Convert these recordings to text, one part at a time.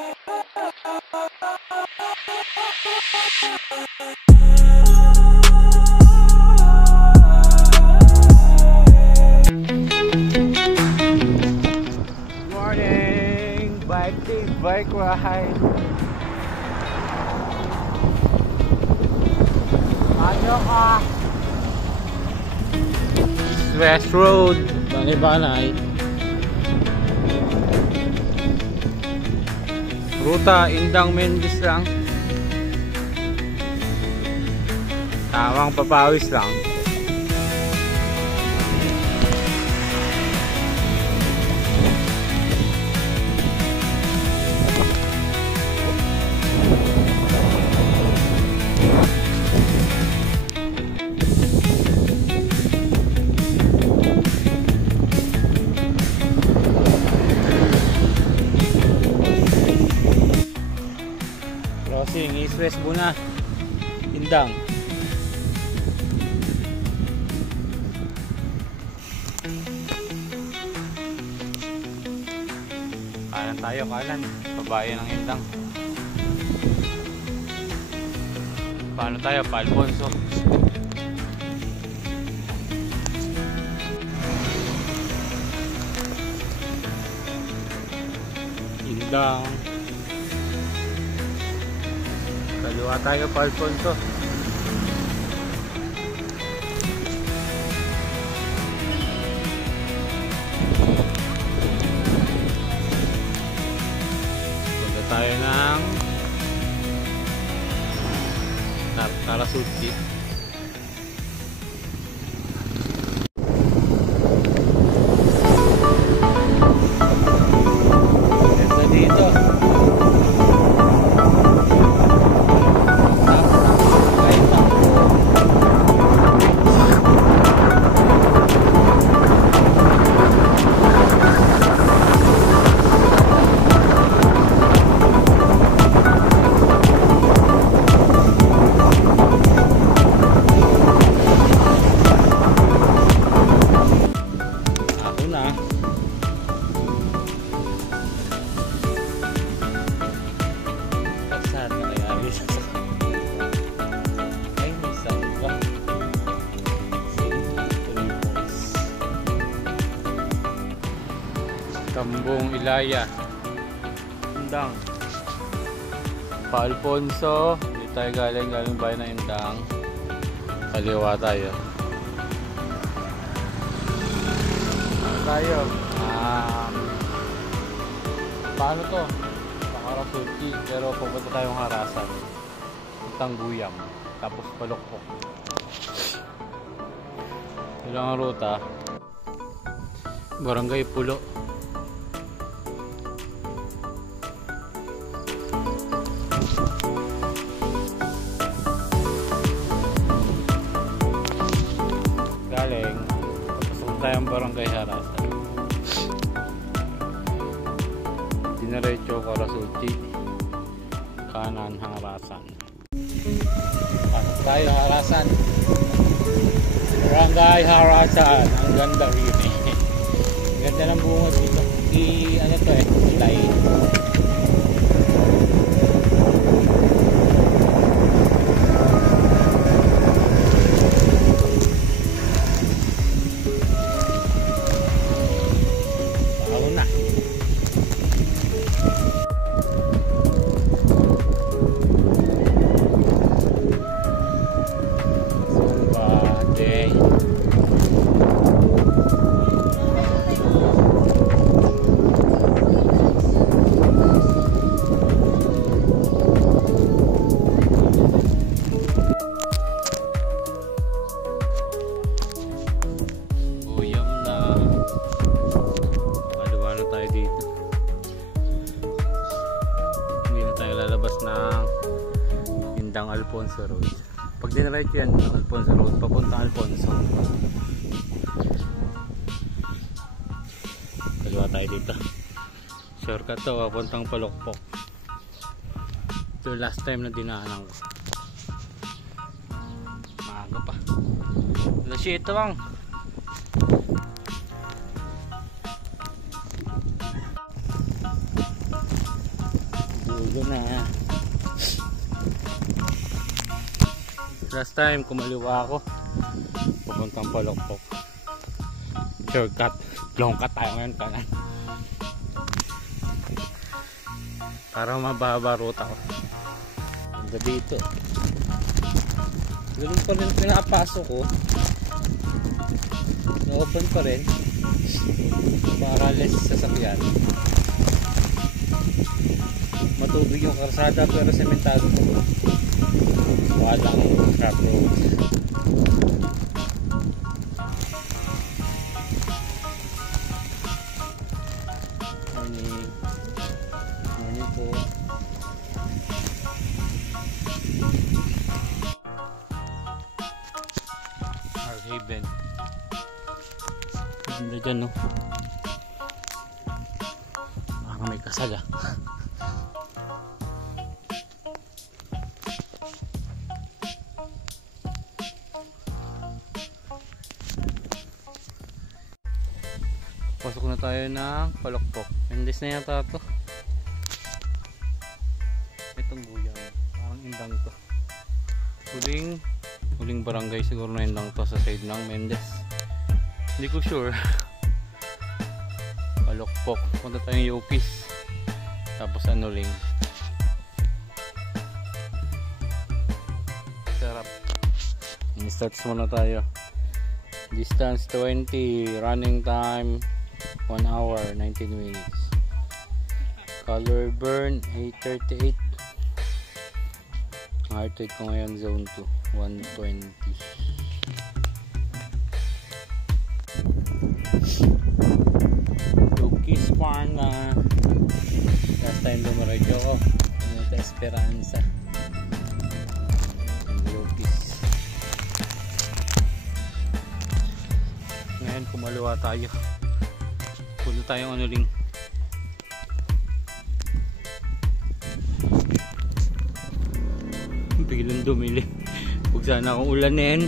Morning! Bike ride! Ano ka? West Road, Bani-Banay. Ruta Indang Mendis lang. Tamang papawis lang. Crossing East-West Buna Indang. Kanan tayo, kanan. Pabayan ng Indang. Paano tayo? Pa Alfonso. Indang. Kaliwa tayo pa Alfonso. Punta tayo ng Tarasuti. Ganda dito. Kambong Ilaya Indang. Pa Alfonso. Dito tayo galing bayan ng Indang. Kaliwa tayo. Paano to? Pakarasuti. Pero pupunta tayong Harasan. Puntang Guyam. Tapos Palokpok. Ilang ang ruta. Barangay Pulo. Tayong barangay Harasan. Dinerecho Karasuti. Kanan Harasan. Tayo Harasan. Barangay Harasan. Ang ganda rin eh. Ganda ng bunga dito. Ano to eh? Ilay. Alfonso Road. Pag dinaright yan, Alfonso Road, papuntang Alfonso. Kaliwa tayo dito. Shortcut to, papuntang Palokpok. Ito last time na dinaanan ko. Maaga pa. Alas 7 lang. Dulo na. Last time kumaliwa ako papuntang Palokpok. Shortcut, long cut tayo ngayon kanan para mababa ruta ko. Ganda dito. Ganun pa rin pinapasok ko. Na-open pa rin para less sasakyan. Matubig yung karsada pero sementado ko. Walang crap road. Morning po. Haven. Ganda dyan, no? Baka may kasaga. Pasok na tayo ng Palokpok. Mendes na yata ito. Itong guyang. Parang indang to. Huling barangay siguro na indang to sa side ng Mendes. Hindi ko sure. Palokpok. Punta tayong Yopis. Tapos Anuling. Sarap. Starts muna tayo. Distance 20. Running time 1 hour 19 minutes. Color burn 838. Heart rate ko ngayon zone 2 120. Lukis Farm na last time dumaradyo ko sa Esperanza. Lukis. Ngayon kumaliwa tayo. Pulo tayong Anuling. Biglang dumili. Huwag sana akong ulanin.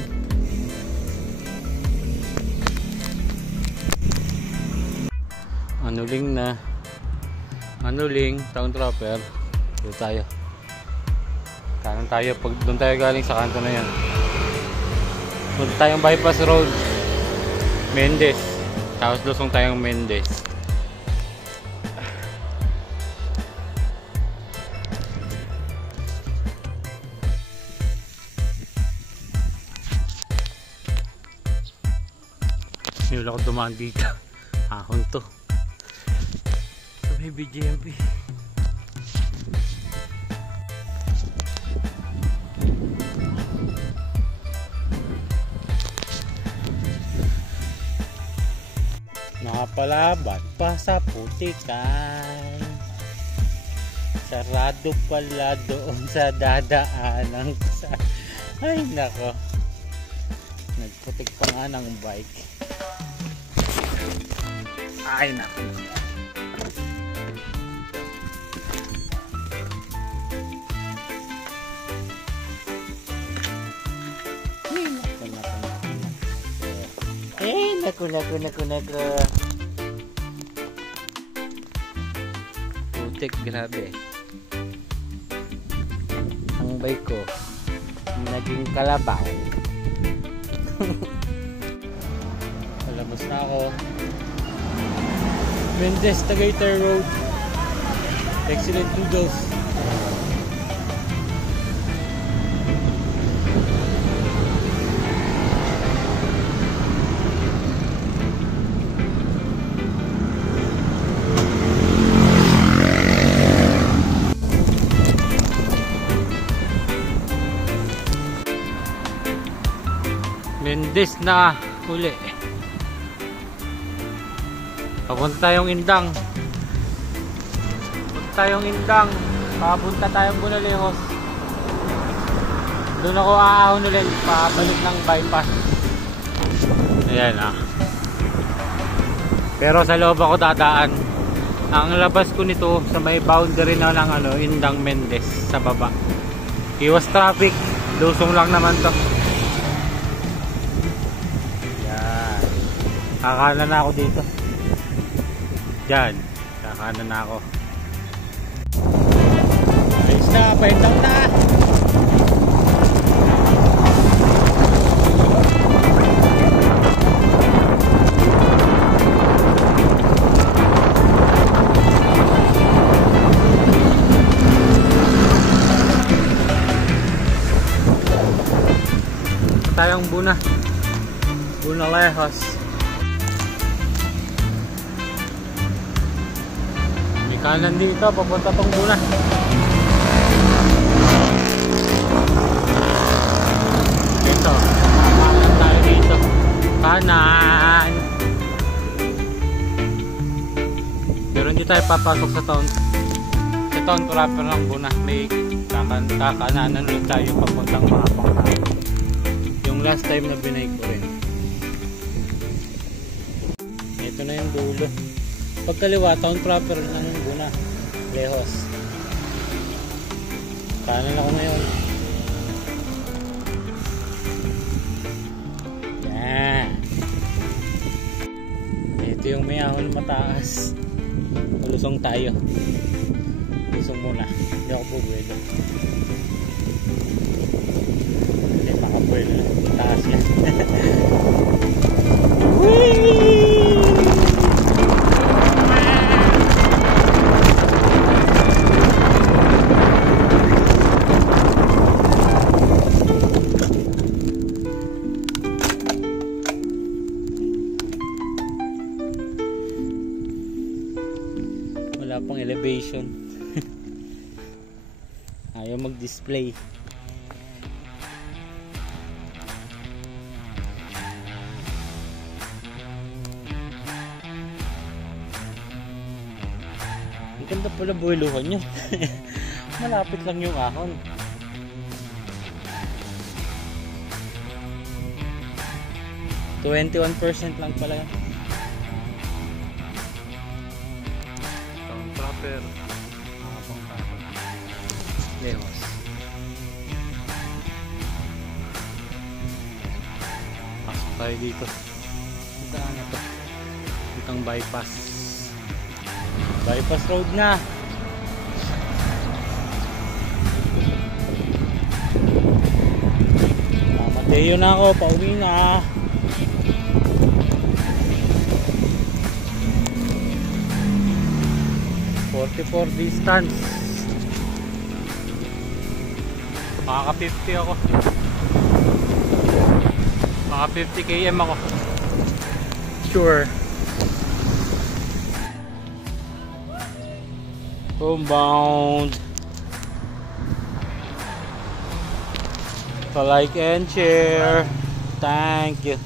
Anuling na. Anuling, Town Trapper. Doon tayo. Kanan tayo. Pag doon tayo galing sa kanto na yan. Doon tayong bypass road. Mendes. Tapos lusong tayong Mendes. Hindi wala ko dumaan dito. Ahon to. So may BGMP. Nakapalaban pa sa putikan. Sarado pala doon sa dadaanan. Ay nako. Nagputik pa nga ng bike. Ay nako. Naku. Putik, grabe. Ang bike ko naging kalabaw. Palabas na ako. Mendes, Tagaytay Road. Excellent noodles. Mendes na uli. Papunta tayong Indang. Papunta tayong Bunalejos. Doon ako aahon ulit. Pabalik ng bypass. Ayan ah. Pero sa loob ako dadaan. Ang labas ko nito sa may boundary na ng Indang Mendes sa baba. Iwas traffic. Lusong lang naman to. Kakanan na ako dito. Diyan. Kakanan na ako. upside down na. Tayong Buna Lehos. May kanan dito papunta tong Buna. Ito kanan tayo dito, kanan, pero hindi tayo papasok sa town proper ng Buna. May kakananan ulit tayo papuntang mga pangkain. Last time na binay ko rin. Ito na yung dulo. Pagkaliwa, town proper ng Buna Lehos. Kanan ako ngayon. Yan. Ito yung may ahon mataas. Lusong tayo. Lusong muna. Hindi ako po pwede. Pwede na, taas yan. Wala pang elevation. Ayaw mag-display. Ganda pala buwiluhan nyo. Malapit lang yung ahon. %21 lang pala. Town proper. Lehos. Pasok tayo dito. Saan na to? Itong bypass. Bypass road na. Mateo na ako, pauwi na. .44 distance. Makaka 50 ako. Maka 50 km ako. Sure. Homebound. Like and share. Thank you.